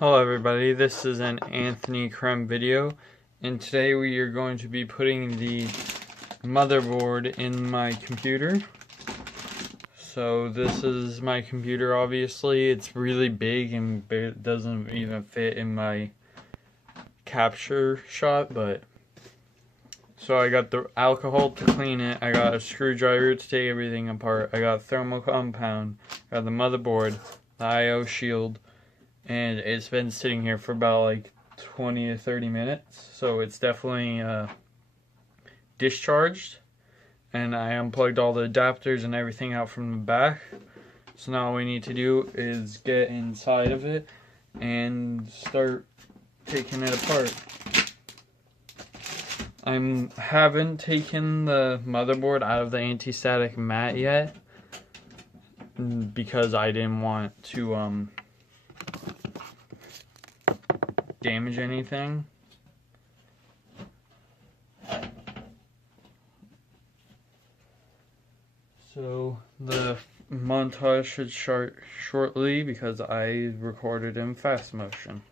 Hello everybody, this is an Anthony Creme video, and today we are going to be putting the motherboard in my computer. So this is my computer. Obviously it's really big and it doesn't even fit in my capture shot, but so I got the alcohol to clean it, I got a screwdriver to take everything apart, I got thermal compound, I got the motherboard, the I/O shield, and it's been sitting here for about like 20 to 30 minutes, so it's definitely discharged. And I unplugged all the adapters and everything out from the back, so now all we need to do is get inside of it and start taking it apart. I haven't taken the motherboard out of the anti-static mat yet because I didn't want to damage anything. So the montage should start shortly because I recorded in fast motion.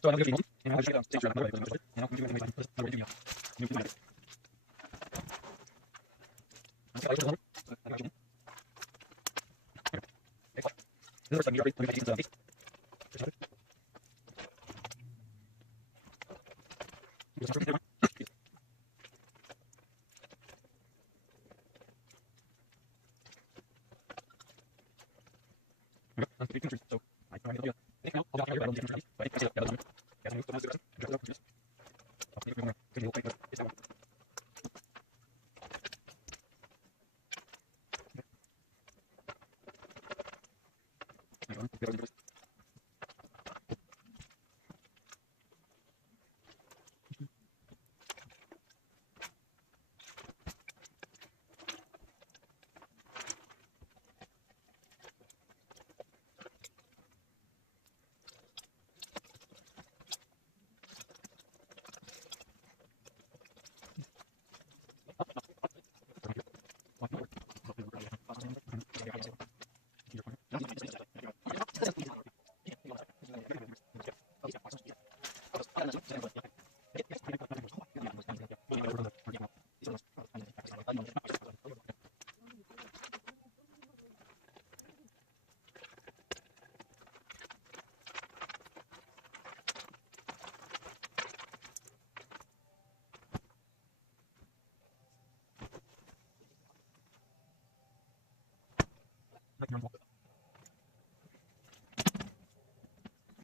So I'm going to go and I'll just take and I'm going